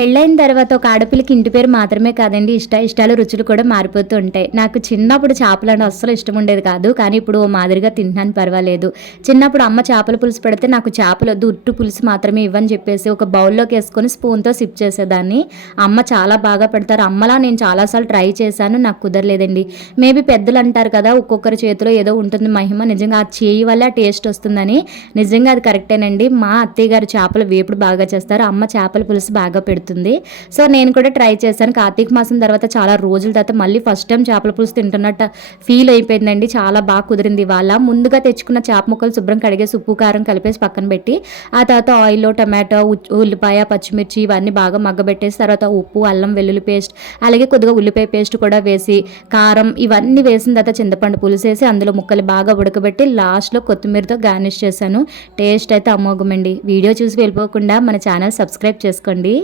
పెళ్ళైన తర్వాత ఒక ఆడపిల్లకి ఇంటి పేరు మాత్రమే కాదండి, ఇష్టాలు రుచులు కూడా మారిపోతూ ఉంటాయి. నాకు చిన్నప్పుడు చేపలంటే అస్సలు ఇష్టం ఉండేది కాదు. కానీ ఇప్పుడు ఓ మాదిరిగా తింటున్నాను, పర్వాలేదు. చిన్నప్పుడు అమ్మ చేపల పులుసు పెడితే నాకు చేపలొద్దు, ఉట్టు పులుసు మాత్రమే ఇవ్వని చెప్పేసి ఒక బౌల్లోకి వేసుకొని స్పూన్‌తో సిప్ చేసేదాన్ని. అమ్మ చాలా బాగా పెడతారు. అమ్మలా నేను చాలా సార్లు ట్రై చేశాను. నాకు కుదరలేదండి. మేబీ పెద్దలు అంటారు కదా, ఒక్కొక్కరి చేతిలో ఏదో ఉంటుంది మహిమ. నిజంగా ఆ చేయి వల్లే ఆ టేస్ట్ వస్తుందని. నిజంగా అది కరెక్టేనండి. మా అత్తయ్య గారు చేపల వేపుడు బాగా చేస్తారు. అమ్మ చేపల పులుసు బాగా పెడుతుంది. సో నేను కూడా ట్రై చేశాను. కార్తీక మాసం తర్వాత చాలా రోజుల తర్వాత మళ్ళీ ఫస్ట్ టైం చేపల పులుసు తింటున్నట్టు ఫీల్ అయిపోయిందండి. చాలా బాగా కుదిరింది ఇవాళ. ముందుగా తెచ్చుకున్న చేప ముక్కలు శుభ్రం కడిగేసి ఉప్పు కారం కలిపేసి పక్కన పెట్టి, ఆ తర్వాత ఆయిల్లో టమాటో, ఉల్లిపాయ, పచ్చిమిర్చి ఇవన్నీ బాగా మగ్గబెట్టేసి, తర్వాత ఉప్పు, అల్లం వెల్లుల్లి పేస్ట్, అలాగే కొద్దిగా ఉల్లిపాయ పేస్ట్ కూడా వేసి, కారం ఇవన్నీ వేసిన తర్వాత చింతపండు పులుసు వేసి అందులో ముక్కలు బాగా ఉడకబెట్టి లాస్ట్లో కొత్తిమీరతో గార్నిష్ చేశాను. టేస్ట్ అయితే అమోఘమండి. వీడియో చూసి వెళ్ళిపోకుండా మన ఛానల్ సబ్స్క్రైబ్ చేసుకోండి.